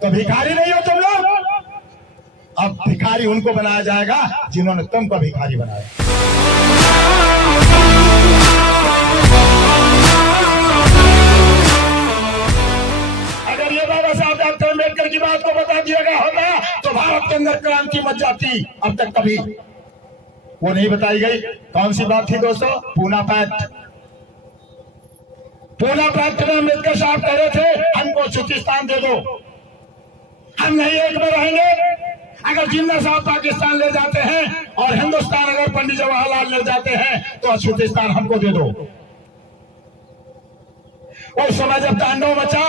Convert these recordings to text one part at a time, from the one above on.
तो भिखारी नहीं हो तुम लोग। अब भिखारी उनको बनाया जाएगा जिन्होंने तुमको भिखारी बनाया। अगर ये बाबा साहब डॉक्टर अम्बेडकर की बात को बता दिया गया होगा तो भारत के अंदर क्रांति मच जाती। अब तक कभी वो नहीं बताई गई। कौन सी बात थी दोस्तों? पूना पैक्ट। पूना पैक्ट में अम्बेडकर साहब कह रहे थे हमको छुट्टिस्तान दे दो, हम नहीं एक में रहेंगे। अगर जिन्ना साहब पाकिस्तान ले जाते हैं और हिंदुस्तान अगर पंडित जवाहरलाल ले जाते हैं तो छुट्टिस्तान हमको दे दो। उस समय जब तांडव मचा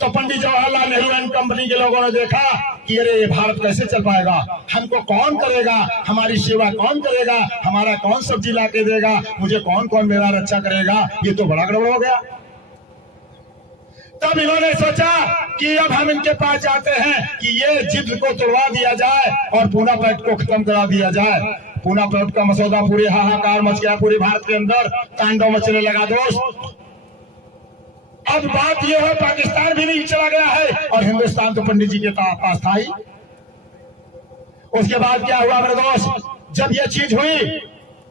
तो पंडित जवाहरलाल नेहरू एंड कंपनी के लोगों ने देखा कि अरे ये भारत कैसे चल पाएगा, हमको कौन करेगा, हमारी सेवा कौन करेगा, हमारा कौन सब्जी ला के देगा, मुझे कौन कौन मेरा रक्षा करेगा, ये तो बड़ा गड़बड़ हो गया। तब इन्होंने सोचा कि अब हम इनके पास जाते हैं कि ये जिद को तोड़वा दिया जाए और पूना पैक्ट को खत्म करा दिया जाए। पूना पैक्ट का मसौदा पूरे हाहाकार मच गया, पूरे भारत के अंदर तांडव मचने लगा दोस्त। अब बात यह है पाकिस्तान भी नहीं चला गया है और हिंदुस्तान तो पंडित जी के पास था ही। उसके बाद क्या हुआ मेरे दोस्त? जब यह चीज हुई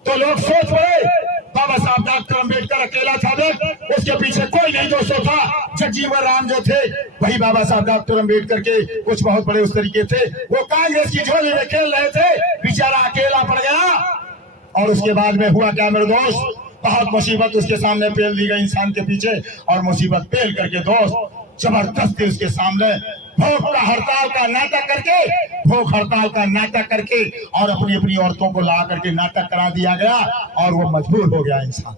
तो लोग सोच पड़े बाबा साहब डॉक्टर अम्बेडकर अकेला था, उसके पीछे कोई नहीं दोस्तों था। जगजीवन राम जो थे वही बाबा साहब डॉक्टर अम्बेडकर के कुछ बहुत बड़े उस तरीके थे। वो कांग्रेस की झोली में खेल रहे थे, बेचारा अकेला पड़ गया। और उसके बाद में हुआ क्या मेरे दोस्त? बहुत मुसीबत उसके सामने पेल दी गई इंसान के पीछे, और मुसीबत पेल करके दोस्त जबरदस्ती उसके सामने भूख हड़ताल का नाटक करके और अपनी अपनी औरतों को ला करके नाटक करा दिया गया और वो मजबूर हो गया इंसान।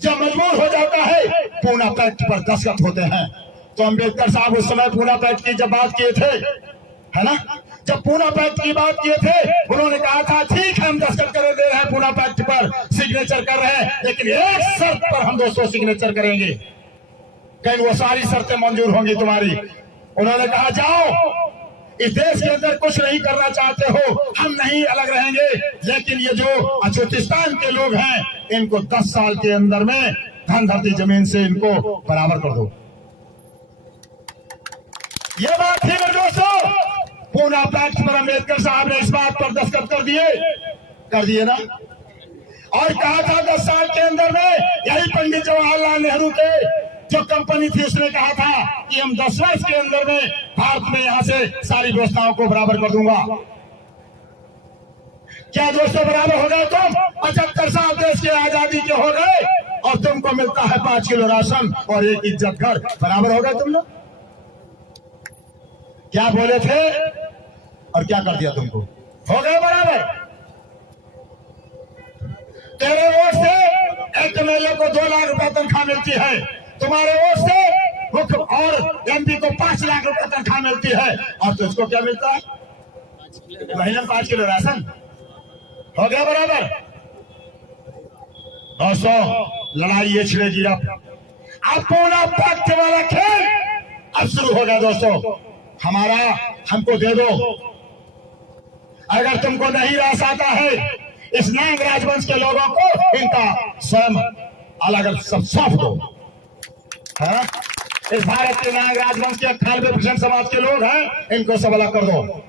जब मजबूर हो जाता है पूना पैक्ट पर दस्तखत होते हैं। तो अम्बेडकर साहब उस समय पूना पैक्ट की जब बात किए थे, है ना, जब पूना पैक्ट की बात किए थे उन्होंने कहा था ठीक है हम दस्तखत कर दे रहे हैं, पूना पैक्ट पर सिग्नेचर कर रहे हैं, लेकिन एक शर्त पर हम दोस्तों सिग्नेचर करेंगे। कहीं वो सारी शर्तें मंजूर होंगी तुम्हारी। उन्होंने कहा जाओ इस देश के अंदर कुछ नहीं करना चाहते हो, हम नहीं अलग रहेंगे, लेकिन ये जो अछूतिस्तान के लोग हैं इनको 10 साल के अंदर में धन धरती जमीन से इनको बराबर कर दो। ये बात थी मेरे दोस्तों। पूना पैक्ट पर अम्बेडकर साहब ने इस बात पर दस्तखत कर दिए ना, और कहा था 10 साल के अंदर में यही पंडित जवाहरलाल नेहरू के जो कंपनी थी उसने कहा था कि हम 10 वर्ष के अंदर में भारत में यहां से सारी व्यवस्थाओं को बराबर कर दूंगा। क्या दोस्तों बराबर हो गए तुम? 75 साल देश के आजादी के हो गए और तुमको मिलता है 5 किलो राशन और एक इज्जत घर। बराबर हो गए तुम लोग? क्या बोले थे और क्या कर दिया तुमको? हो गए बराबर? तेरे वोट से एक एमएलए को 2 लाख रुपए तनख्वाह मिलती है, तुम्हारे वोट से मुख्य और एमपी को 5 लाख रुपए तनख्वाह मिलती है, और तुझको क्या मिलता है? महीने में 5 किलो राशन। हो गया बराबर? दोस्तों लड़ाई ये छिड़ेगी अब पूना पैक्ट वाला खेल अब शुरू हो गया दोस्तों। हमारा हमको दे दो, अगर तुमको नहीं रास आता है इस नाग राजवंश के लोगों को इनका स्वयं अलग सब सौंप दो। है इस भारत के नाग राजवंश के 98% समाज के लोग हैं, इनको सब अलग कर दो।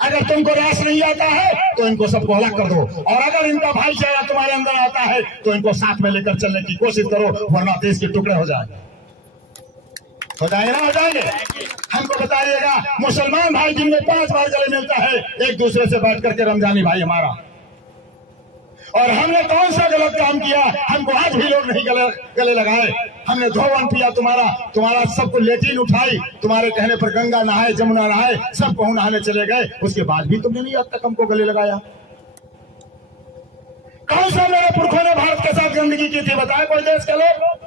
अगर तुमको रास नहीं आता है तो इनको सबको अलग कर दो, और अगर इनका भाईचारा तुम्हारे अंदर आता है तो इनको साथ में लेकर चलने की कोशिश करो, वरना देश के टुकड़े हो जाएंगे ना हो जाएंगे। हमको बताइएगा मुसलमान भाई जिनमें 5 बार गले मिलता है एक दूसरे से बैठ करके रमजानी भाई हमारा, और हमने कौन सा गलत काम किया? हमको आज भी लोग नहीं गले लगाए। हमने धोवन पिया तुम्हारा सबको लेटिन उठाई, तुम्हारे कहने पर गंगा नहाए, जमुना नहाए, सब कहूं नहाने चले गए, उसके बाद भी तुमने नहीं अब तक हमको गले लगाया। कौन सा मेरे पुरखों ने भारत के साथ गंदगी की थी? बताए कोई देश के लोग?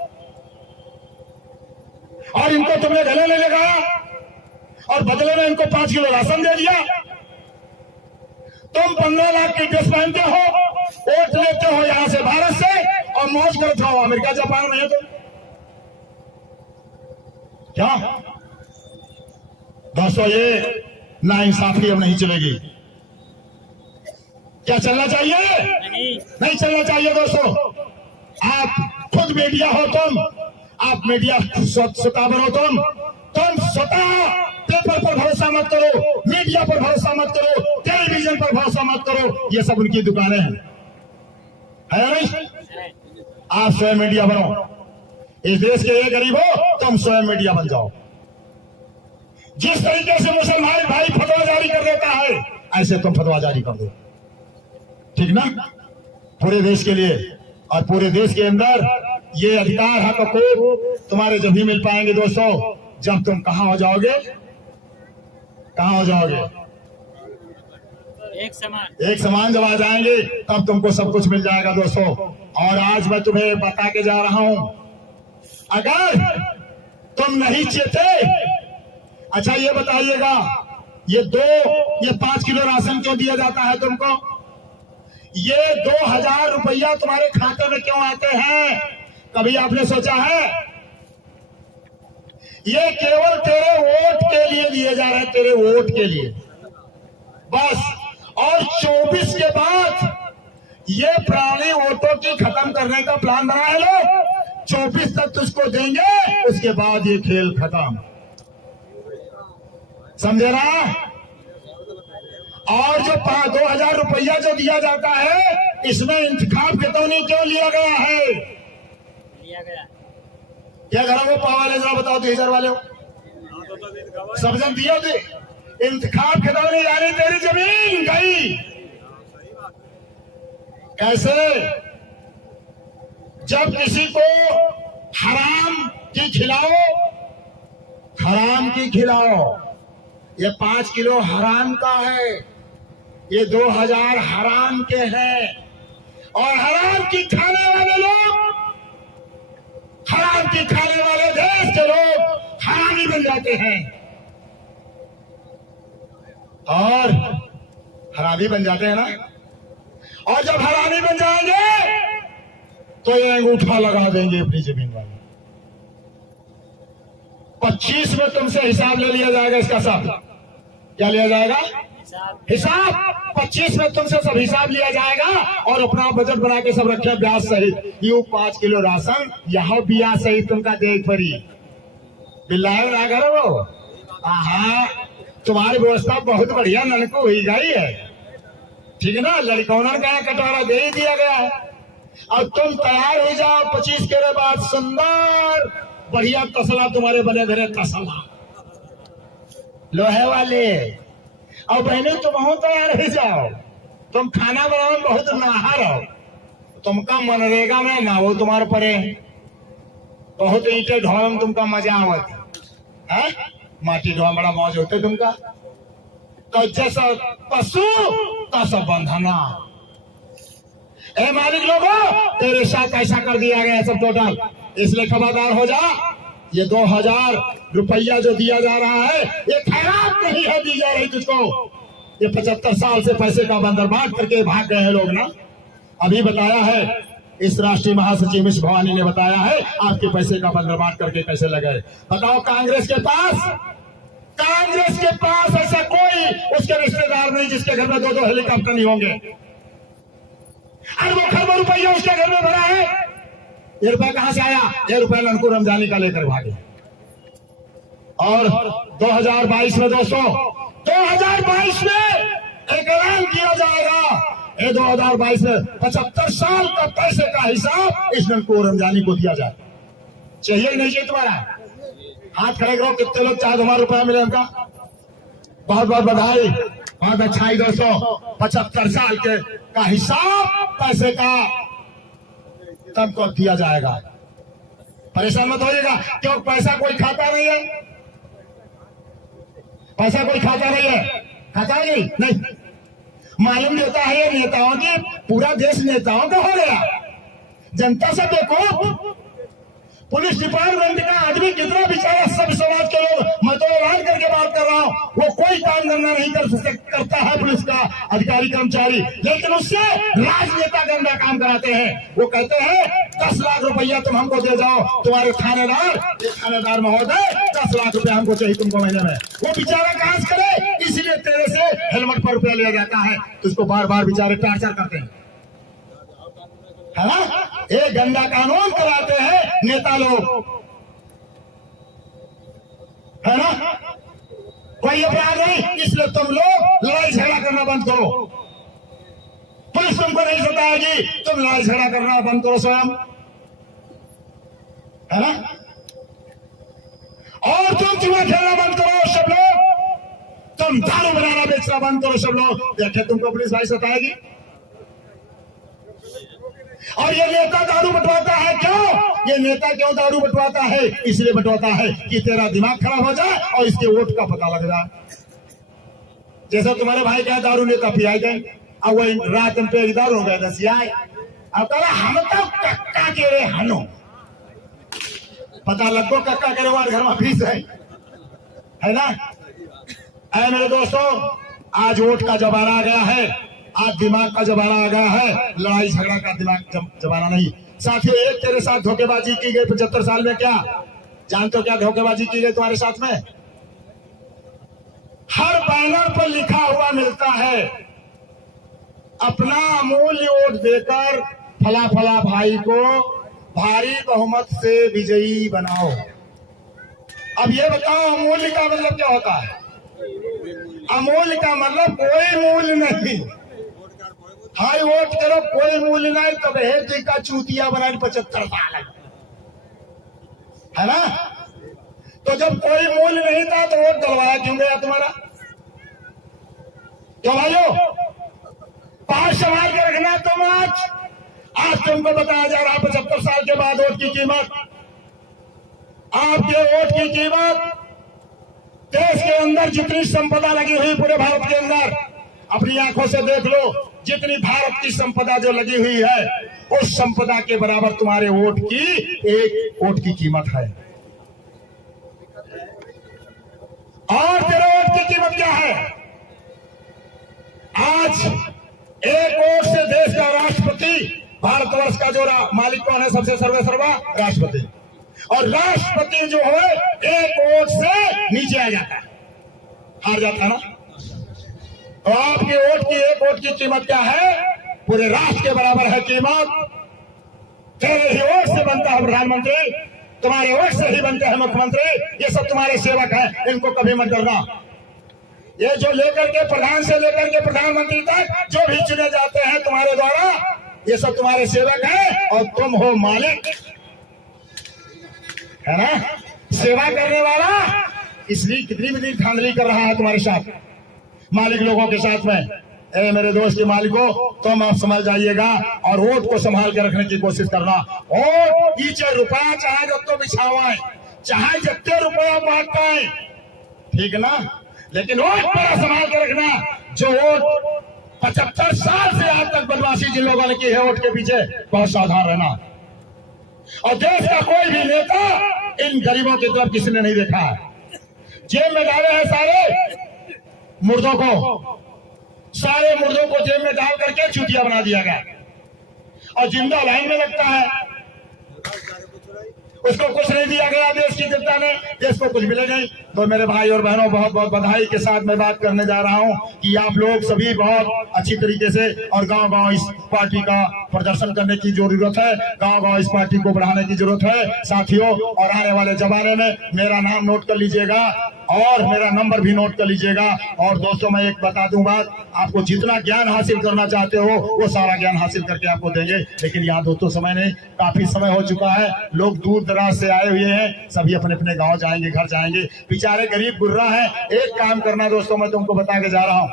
और इनको तुमने गले नहीं लगाया और बदले में इनको 5 किलो राशन दे दिया। तुम 15 लाख की ड्रेस पहनते हो, वोट लेते हो यहां से भारत से, और मौज करते हो अमेरिका जापान में। तो क्या दोस्तों ये नाइंसाफी अब नहीं चलेगी। क्या चलना चाहिए? नहीं चलना चाहिए दोस्तों। आप खुद मीडिया हो, आप मीडिया स्वतः बनो, तुम स्वतः पेपर पर भरोसा मत करो, मीडिया पर भरोसा मत करो, टेलीविजन पर भरोसा मत करो, ये सब उनकी दुकानें हैं, है नहीं? आप स्वयं मीडिया बनो। इस देश के ये गरीब हो, तुम स्वयं मीडिया बन जाओ। जिस तरीके से मुसलमान भाई फतवा जारी कर देता है, ऐसे तुम फतवा जारी कर दो, ठीक ना? पूरे देश के लिए, और पूरे देश के अंदर ये अधिकार हक हकूक तुम्हारे जब भी मिल पाएंगे दोस्तों, जब तुम कहां हो जाओगे, कहां हो जाओगे? एक समान जब आ जाएंगे, तब तुमको सब कुछ मिल जाएगा दोस्तों। और आज मैं तुम्हें बता के जा रहा हूं, अगर तुम नहीं चेते, अच्छा ये बताइएगा, ये 5 किलो राशन क्यों दिया जाता है तुमको? ये 2000 रुपया तुम्हारे खाते में क्यों आते हैं? कभी आपने सोचा है? ये केवल तेरे वोट के लिए दिए जा रहे हैं, तेरे वोट के लिए बस। और 24 के बाद ये पुरानी वोटों की खत्म करने का प्लान बना है लोग। 24 तक तुझको देंगे, उसके बाद ये खेल खत्म, समझे ना? और जो 2000 रुपया जो दिया जाता है, इसमें इंतखाब खतौनी क्यों लिया गया है? क्या करो वो पावाले, जरा बताओ 2000 वाले हो, सब जन दिया थे। इंतखाब खतौनी यानी तेरी जमीन गई। कैसे? जब किसी को हराम की खिलाओ, हराम की खिलाओ, ये 5 किलो हराम का है, ये 2000 हराम के हैं। और हराम की खाने वाले लोग, हराम की खाने वाले देश के लोग हरामी बन जाते हैं, और हरामी बन जाते हैं ना। और जब हरामी बन जाएंगे तो ये अंगूठा लगा देंगे अपनी जमीन वाले। 25 में तुमसे हिसाब ले लिया जाएगा, इसका सब क्या लिया जाएगा? हिसाब 25 में तुमसे सब हिसाब लिया जाएगा, और अपना बजट बना के सब रखे ब्याज सहित। यू 5 किलो राशन, यहाँ ब्याज सहित तुमका देख पड़ी, बिल्लाए ना करो। हाँ, तुम्हारी व्यवस्था बहुत बढ़िया नलको हुई गई है, ठीक है ना? लड़कौना का कटोरा दे ही दिया गया है। अब तुम तैयार हो जाओ, 25 के बाद सुंदर बढ़िया तसला तुम्हारे बने घरे, तसला लोहे वाले। और बहने तुम तैयार हो जाओ, तुम खाना बनाओ बहुत नहार हो, तुमका मनरेगा में ना वो तुम्हारे परे बहुत ईटे ढोल में तुमका मजा आवत है, माटी ढोल बड़ा मौज होते तुमका। तो जैसा पशु तैसा बंधना। ए मालिक लोगों, तेरे साथ ऐसा कर दिया गया सब टोटल, इसलिए खबरदार हो जा। ये 2000 रुपया जो दिया जा रहा है, ये खैरात नहीं है दी जा रही तुझको। ये 75 साल से पैसे का बंदर बांट करके भाग गए हैं लोग ना। अभी बताया है इस राष्ट्रीय महासचिव मिस भवानी ने बताया है, आपके पैसे का बंदर बांट करके कैसे लगे। बताओ, कांग्रेस के पास ऐसा कोई उसके रिश्तेदार नहीं जिसके घर में 2-2 हेलीकॉप्टर नहीं होंगे। अरबों खरबों रुपया उसके घर में भरा है। ये रुपया कहां से आया? ये रुपया लड़को रमजानी का लेकर भागे। और 2022 में दोस्तों, 2022 में एक ऐलान किया जाएगा, ये 2022 में 75 साल का पैसे का हिसाब इस लड़को रमजानी को दिया जाए। चाहिए ही नहीं चाहिए तुम्हारा? हाथ खड़े करो, कितने लोग चाहे तुम्हारा रुपया मिले उनका? बहुत बहुत बधाई, बहुत अच्छा ही दोस्तों। 75 साल के का हिसाब पैसे का तुमको दिया जाएगा। परेशान मत होइएगा, क्यों? पैसा कोई खाता नहीं है, पैसा कोई खाता नहीं है, खाता नहीं। मालूम नहीं होता है ये नेताओं की, पूरा देश नेताओं का हो गया। जनता से देखो, पुलिस डिपार्टमेंट का आदमी कितना बेचारा, सब समाज के लोग, मैं तो ऐलान करके बात कर रहा हूँ, वो कोई काम धंधा नहीं करता है पुलिस का अधिकारी कर्मचारी, लेकिन उससे राजनेता गंदा काम कराते हैं। वो कहते हैं 10 लाख रुपया तुम हमको दे जाओ, तुम्हारे थानेदार महोदय 10 लाख रुपया हमको चाहिए तुमको महीने में। वो बेचारा काम करे, इसलिए तेरे से हेलमेट पर रुपया लिया जाता है, तो उसको बार बार बेचारे टार्चर करते हैं, है ना? ये गंदा कानून कराते हैं नेता लोग, है ना? कोई अपराध नहीं, इसलिए तुम लोग लड़ाई झगड़ा करना बंद करो। पुलिस तुमको नहीं सताएगी, तुम लड़ाई झगड़ा करना बंद करो स्वयं, है ना। और तुम जुआ खेलना बंद करो सब लोग, तुम दारू बनाना बेचना बंद करो सब लोग। देखे तुमको पुलिस भाई सताएगी। और ये नेता दारू बंटवाता है क्यों? ये नेता क्यों दारू बंटवाता है? इसलिए बंटवाता है कि तेरा दिमाग खराब हो जाए और इसके वोट का पता लग जाए। जैसा तुम्हारे भाई क्या दारू नेता पियाई गए, अब वही रात में पे दारू हो गए दसियाए, अब कहा हम तो कक्का के रे हनो, पता लगो कक्का के रे घर में फीस है ना। ऐ मेरे दोस्तों, आज वोट का जमाना आ गया है, आज दिमाग का जमाना आ गया है, लड़ाई झगड़ा का दिमाग जमाना नहीं। साथियों, एक तेरे साथ धोखेबाजी की गई 75 साल में, क्या जानते हो क्या धोखेबाजी की गई तुम्हारे साथ में? हर बैनर पर लिखा हुआ मिलता है, अपना अमूल्य वोट देकर फला फला भाई को भारी बहुमत से विजयी बनाओ। अब ये बताओ अमूल्य का मतलब क्या होता है? अमूल्य का मतलब कोई मूल्य नहीं। हाई वोट करो, कोई मूल्य नहीं, तो हेती का चूतिया बनाए 75 साल है ना। तो जब कोई मूल्य नहीं था तो वोट डलवाया क्यों गया तुम्हारा? तो भाइयों, पांच संभाल के रखना। तुम आज तुमको बताया जा रहा 75 साल के बाद वोट की कीमत, आपके वोट की कीमत। देश के अंदर जितनी संपदा लगी हुई पूरे भारत के अंदर, अपनी आंखों से देख लो, जितनी भारत की संपदा जो लगी हुई है, उस संपदा के बराबर तुम्हारे वोट की, एक वोट की कीमत है। और तेरे वोट की कीमत क्या है? आज एक वोट से देश का राष्ट्रपति, भारतवर्ष का जो मालिक कौन है? सबसे सर्वेसर्वा राष्ट्रपति। और राष्ट्रपति जो है एक वोट से नीचे आ जाता है, हार जाता है ना। तो आपके वोट की, एक वोट की कीमत क्या है? पूरे राष्ट्र के बराबर है कीमत। तेरे ही वोट से बनता है प्रधानमंत्री, तुम्हारे वोट से ही बनते हैं मुख्यमंत्री। ये सब तुम्हारे सेवक हैं, इनको कभी मत डरना। ये जो लेकर के प्रधान से लेकर के प्रधानमंत्री तक जो भी चुने जाते हैं तुम्हारे द्वारा, ये सब तुम्हारे सेवक हैं और तुम हो मालिक, है ना। सेवा करने वाला, इसलिए कितनी भी धांधली कर रहा है तुम्हारे साथ, मालिक लोगों के साथ में। ए मेरे दोस्त के मालिकों, तुम आप समझ जाइएगा और वोट को संभाल के रखने की कोशिश करना। वोट चाहे रुपया चाहे जब तो बिछावाए, चाहे जितने रुपया बांट पाए, ठीक ना, लेकिन वोट बड़ा संभाल के रखना। जो वोट 75 साल से आज तक बदमाशी जिन लोगों ने की है वोट के पीछे, बहुत सावधान रहना। और देश का कोई भी नेता इन गरीबों की तरफ किसी ने नहीं देखा है। जेब में डाले हैं सारे मुर्दों को, सारे मुर्दों को जेब में डाल करके चूतिया बना दिया गया, और जिंदा लाइन में लगता है, उसको कुछ नहीं दिया गया देश की जनता ने, देश को कुछ मिले नहीं। तो मेरे भाई और बहनों, बहुत बहुत बधाई के साथ मैं बात करने जा रहा हूं कि आप लोग सभी बहुत अच्छी तरीके से और गांव गांव इस पार्टी का प्रदर्शन करने की जरूरत है, गांव गांव इस पार्टी को बढ़ाने की जरूरत है साथियों। और आने वाले जमाने में मेरा नाम नोट कर लीजिएगा और मेरा नंबर भी नोट कर लीजिएगा। और दोस्तों, मैं एक बता दूं बात, आपको जितना ज्ञान हासिल करना चाहते हो वो सारा ज्ञान हासिल करके आपको देंगे। लेकिन यहाँ दोस्तों समय नहीं, काफी समय हो चुका है, लोग दूर दराज से आए हुए हैं, सभी अपने अपने गांव जाएंगे, घर जाएंगे, बेचारे गरीब गुर्रा है। एक काम करना दोस्तों, मैं तुमको बता के जा रहा हूँ,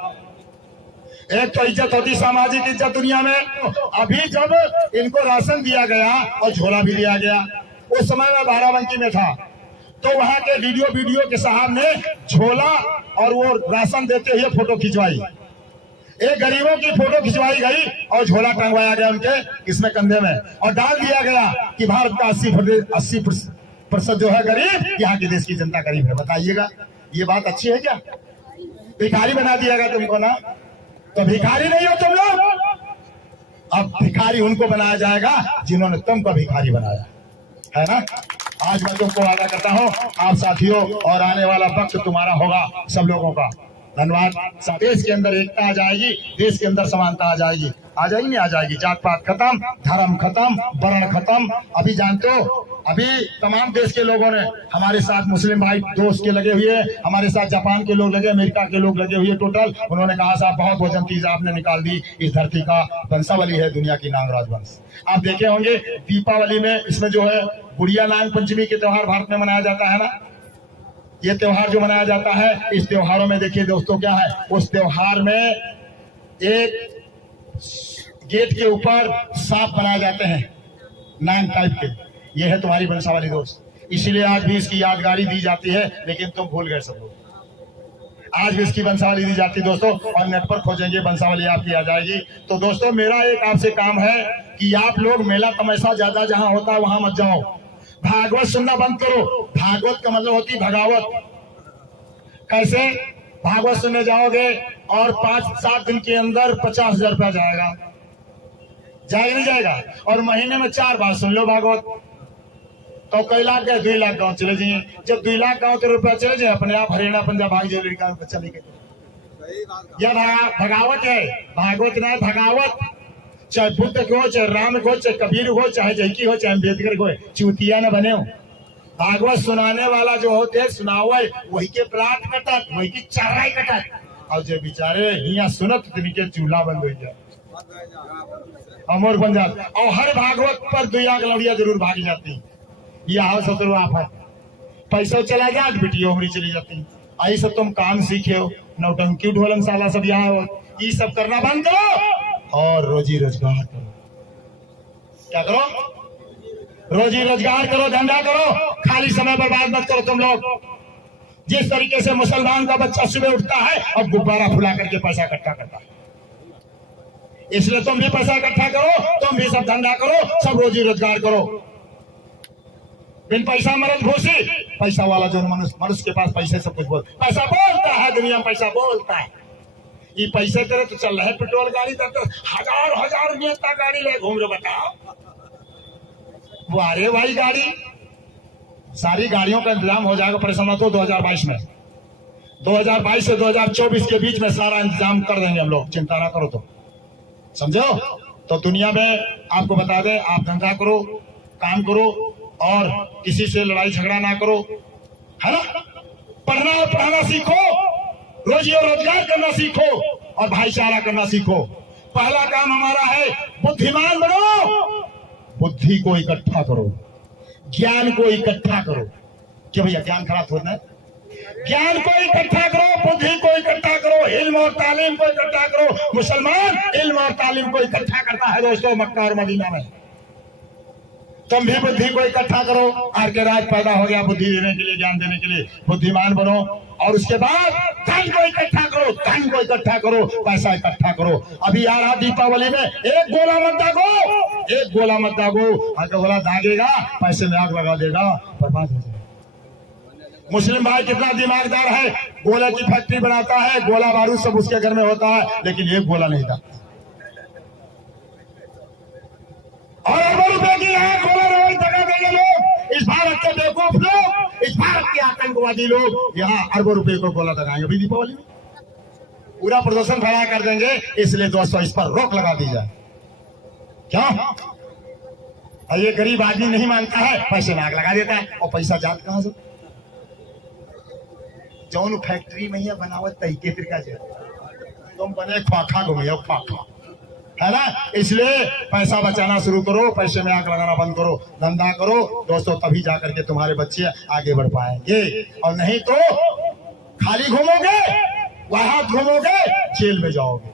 एक तो इज्जत होती, सामाजिक इज्जत दुनिया में। अभी जब इनको राशन दिया गया और झोला भी दिया गया, उस समय मैं बाराबंकी में था, तो वहां के वीडियो के साहब ने झोला और वो राशन देते हुए फोटो खिंचवाई। एक गरीबों की फोटो खिंचवाई गई और झोला टंगवाया गया उनके इसमें कंधे में, और डाल दिया गया कि भारत का 80% जो है गरीब, यहाँ की देश की जनता गरीब है। बताइएगा, ये बात अच्छी है क्या? भिखारी बना दिया गया तुमको ना, तो भिखारी नहीं हो तुम लोग। अब भिखारी उनको बनाया जाएगा जिन्होंने तुमको भिखारी बनाया, है ना। आज मैं तुमको वादा करता हूँ आप साथियों, और आने वाला वक्त तुम्हारा होगा सब लोगों का। धन्यवाद। देश के अंदर एकता आ जाएगी, देश के अंदर समानता आ जाएगी। आ जाएगी नहीं आ जाएगी। जात पात खत्म, धर्म खत्म, वर्ण खत्म। अभी जानते हो, अभी तमाम देश के लोगों ने हमारे साथ, मुस्लिम भाई दोस्त के लगे हुए, हमारे साथ जापान के लोग लगे, अमेरिका के लोग लगे हुए, टोटल उन्होंने कहा साहब बहुत वजन चीज आपने निकाल दी, इस धरती का वंशावली है दुनिया की नागराज वंश। आप देखे होंगे दीपावली में, इसमें जो है गुड़िया नाग पंचमी के त्योहार भारत में मनाया जाता है ना, ये त्योहार जो मनाया जाता है, इस त्योहारों में देखिए दोस्तों क्या है, उस त्योहार में एक गेट के ऊपर सांप बनाए जाते हैं नाग टाइप के। ये है तुम्हारी वंशावली दोस्त, इसीलिए आज भी इसकी यादगारी दी जाती है, लेकिन तुम भूल गए सब लोग। आज भी इसकी वंशावली दी जाती है दोस्तों, और नेट पर खोजेंगे वंशावली आपकी आ जाएगी। तो दोस्तों मेरा एक आपसे काम है कि आप लोग मेला तमाशा ज्यादा जहां होता है वहां मत जाओ, भागवत सुनना बंद करो। भागवत का मतलब होती भागावत। कैसे? भागवत सुनने जाओगे और 5-7 दिन के अंदर 50,000 रुपया जाएगा, जाएगा नहीं जाएगा? और महीने में 4 बार सुन लो भागवत, तो कई लाख गए, 2 लाख गाँव चले जाइए। जब 2 लाख गाँव के रुपया चले जाए, अपने आप हरियाणा पंजाब भाग जाए, लड़का चले गए। यह भगावत है, भागवत नहीं भगावत। चाहे बुद्ध को, चाहे राम को, चाहे कबीर हो, चाहे जैकी हो, चाहे अम्बेडकर को, चूतिया न बने हो। भागवत सुनाने वाला जो होते सुनावे, वही के प्रात कटत, वही की चाराई कटत, और जो बेचारे हिया सुनत तिनके चूल्हा बंद हो जाए, अमर बन जाते। और हर भागवत पर 2 लाख लौड़िया जरूर भाग जाती। यह सत्रु आप है, पैसा चला गया, बेटी उमरी चली जाती। आई सब तुम काम सीखे हो, नौटंकी ढोलन साला सब यहाँ हो, ये सब करना बंद करो और रोजी रोजगार करो। क्या करो? रोजी रोजगार करो, धंधा करो, खाली समय बर्बाद मत करो। तुम लोग जिस तरीके से मुसलमान का बच्चा सुबह उठता है और गुब्बारा फुला करके पैसा इकट्ठा करता है, इसलिए तुम भी पैसा इकट्ठा करो, तुम भी सब धंधा करो, सब रोजी रोजगार करो। बिन पैसा मरद भूसी, पैसा वाला जो मनुष्य के पास पैसे सब कुछ पैसा बोलता है, दुनिया में पैसा बोलता है। ये पैसे तेरे तो चल रहे है पेट्रोल गाड़ी तक, तो हजार नेता गाड़ी ले घूम रहे, बताओ। अरे भाई गाड़ी, सारी गाड़ियों का इंतजाम हो जाएगा, परेशान मत हो। 2022 में, 2022 से 2024 के बीच में सारा इंतजाम कर देंगे हम लोग, चिंता ना करो। तो समझो, तो दुनिया में आपको बता दें, आप धंधा करो, काम करो, और किसी से लड़ाई झगड़ा ना करो, है ना। पढ़ना और पढ़ाना सीखो, रोजी और रोजगार करना सीखो, और भाईचारा करना सीखो। पहला काम हमारा है बुद्धिमान बनो, बुद्धि को इकट्ठा करो, ज्ञान को इकट्ठा करो। क्या भैया ज्ञान खराब होना है? ज्ञान को इकट्ठा करो, बुद्धि को इकट्ठा करो, इल्म और तालीम को इकट्ठा करो। मुसलमान इल्म और तालीम को इकट्ठा करता है दोस्तों मक्का और मदीना में। तुम भी बुद्धि को इकट्ठा करो। आर के राज पैदा हो गया बुद्धि देने के लिए, ज्ञान देने के लिए। बुद्धिमान बनो, और उसके बाद धन को इकट्ठा करो, धन को इकट्ठा करो, पैसा इकट्ठा करो। अभी आ रहा दीपावली में, एक गोला मत दागो, एक गोला मत दागो। अगर गोला दागेगा पैसे में आग लगा देगा, बर्बाद हो जाएगा। मुस्लिम भाई कितना दिमागदार है, गोला की फैक्ट्री बनाता है, गोला बारूद सब उसके घर में होता है, लेकिन एक गोला नहीं दागता। और अरबों रुपए की यहाँ गोला रोज दगा देंगे लोग, इस भारत के बेवकूफ लोग, इस भारत के आतंकवादी लोग यहाँ अरबों रुपए को गोला दगाएंगे। अभी दीपावली में पूरा प्रदर्शन खड़ा कर देंगे। इसलिए दोस्तों इस पर रोक लगा दी जाए। क्यों? और ये गरीब आदमी नहीं मानता है, पैसे में आग लगा देता है, और पैसा जात कहां से? जौन फैक्ट्री में ही बनावत तरीके तरीका से तुम बने ख्वाखा घूमिए, ख्वाखा, है ना। इसलिए पैसा बचाना शुरू करो, पैसे में आग लगाना बंद करो, धंधा करो दोस्तों, तभी जाकर के तुम्हारे बच्चे आगे बढ़ पाएंगे। और नहीं तो खाली घूमोगे, वहां घूमोगे, जेल में जाओगे।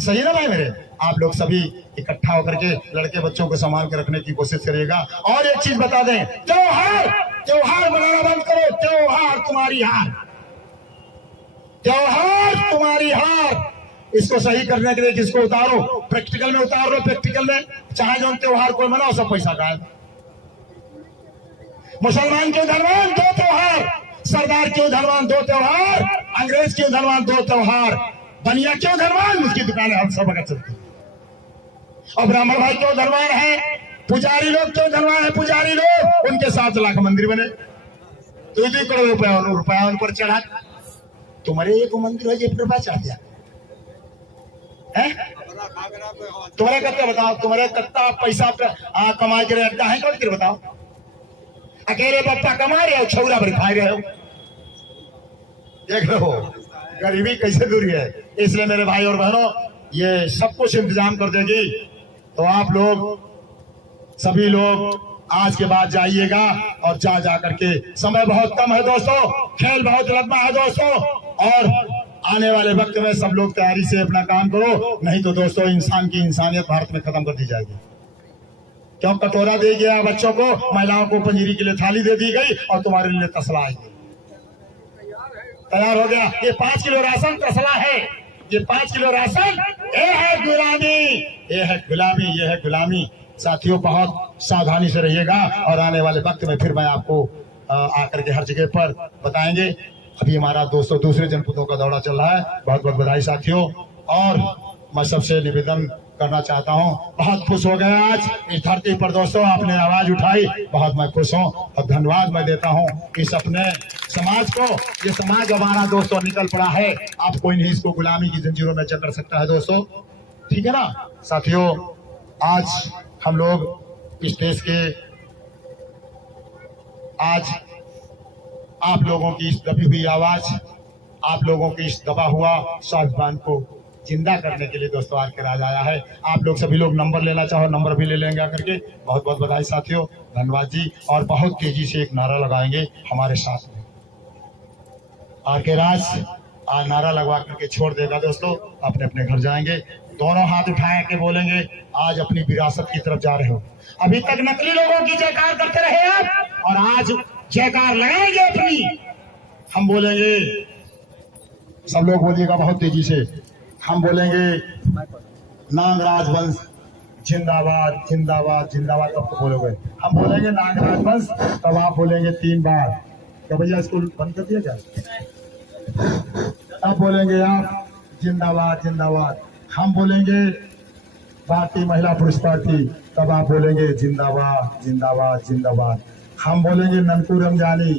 सही ना भाई मेरे? आप लोग सभी इकट्ठा होकर के लड़के बच्चों को संभाल के रखने की कोशिश करिएगा। और एक चीज बता दें, त्योहार मनाना बंद करो। त्योहार तुम्हारी हार, त्योहार तुम्हारी हार। इसको सही करने के लिए किसको उतारो, प्रैक्टिकल में उतार लो। प्रैक्टिकल में चाहे जो त्योहार कोई मनाओ, सब पैसा गायब। मुसलमान क्यों धनवान? 2 त्योहार। सरदार क्यों धनवान? 2 त्योहार। अंग्रेज क्यों धनवान? 2 त्योहार। बनिया क्यों धनवान? उसकी दुकानें हम सब अगर चलती। और ब्राह्मण भाई क्यों धनवान है? पुजारी लोग क्यों धनवान है? पुजारी लोग, उनके 7 लाख मंदिर बने, 2 करोड़ रुपया उन पर चढ़ा। तुम्हारे एक मंदिर है, 1 रुपया चढ़ दिया, हैं? तुम्हारे कितना बताओ, तुम्हारे कितना पैसा कमा के अड्डा है कौन फिर बताओ? अकेले पप्पा कमा रहे हो, छौरा भर खा रहे हो। देख लो गरीबी कैसे दूरी है। इसलिए मेरे भाई और बहनों, ये सब कुछ इंतजाम कर देगी। तो आप लोग सभी लोग आज के बाद जाइएगा और जा करके, समय बहुत कम है दोस्तों, खेल बहुत लंबा है दोस्तों, और आने वाले वक्त में सब लोग तैयारी से अपना काम करो, नहीं तो दोस्तों इंसान की इंसानियत भारत में खत्म कर दी जाएगी। क्यों कटोरा दे गया बच्चों को, महिलाओं को पंजीरी के लिए थाली दे दी गई और तुम्हारे लिए तसला आएगी। तैयार हो गया। ये 5 किलो राशन तसला है, ये 5 किलो राशन, ये है गुलामी, ये है गुलामी, ये है गुलामी। साथियों बहुत सावधानी से रहिएगा और आने वाले वक्त में फिर मैं आपको आकर के हर जगह पर बताएंगे। अभी हमारा दोस्तों दूसरे जनपदों का दौरा चल रहा है। बहुत बहुत बधाई साथियों। और मैं सबसे निवेदन करना चाहता हूं, बहुत खुश हो गए आज इस धरती पर दोस्तों, आपने आवाज उठाई, बहुत मैं खुश हूं और धन्यवाद मैं देता हूं इस अपने समाज को। ये समाज हमारा दोस्तों निकल पड़ा है, आप कोई नहीं इसको गुलामी की जंजीरों में जकड़ सकता है दोस्तों, ठीक है ना साथियों। आज हम लोग इस देश के, आज आप लोगों की इस दबी हुई आवाज, आप लोगों की इस दबा हुआ स्वाभिमान को जिंदा करने के लिए दोस्तों आज के राज आया है। आप लोग सभी लोग नंबर लेना चाहो, नंबर भी ले लेंगे आकर के। बहुत बहुत बधाई साथियों, धन्यवाद जी। और बहुत तेजी से एक नारा लगाएंगे हमारे साथ में, आर के राज आज नारा लगवा करके छोड़ देगा दोस्तों, अपने अपने घर जाएंगे। दोनों हाथ उठाए के बोलेंगे आज अपनी विरासत की तरफ जा रहे हो। अभी तक नकली लोगों की जयकार करते रहे आप, और आज जयकार लगाएंगे अपनी। हम बोलेंगे, सब लोग बोलिएगा बहुत तेजी से, हम बोलेंगे नागराज वंश जिंदाबाद जिंदाबाद जिंदाबाद। तब तो बोलोगे, हम बोलेंगे नागराज वंश, तब आप बोलेंगे 3 बार। क्या भैया स्कूल बंद कर दिया क्या? तब बोलेंगे आप जिंदाबाद जिंदाबाद। हम बोलेंगे भारतीय महिला पुरुष पार्टी, तब आप बोलेंगे जिंदाबाद जिंदाबाद जिंदाबाद। हम बोलेंगे ननकू रमजानी,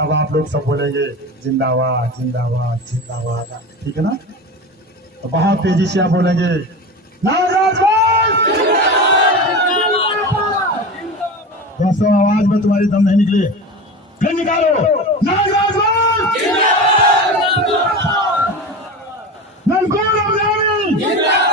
अब आप लोग सब बोलेंगे जिंदाबाद जिंदाबाद जिंदाबाद, ठीक है ना? तो बहुत तेजी से आप बोलेंगे नागराज वंश। दोस्तों आवाज में तुम्हारी दम नहीं निकली, फिर निकालो नागराज वंश, ननकू रमजानी।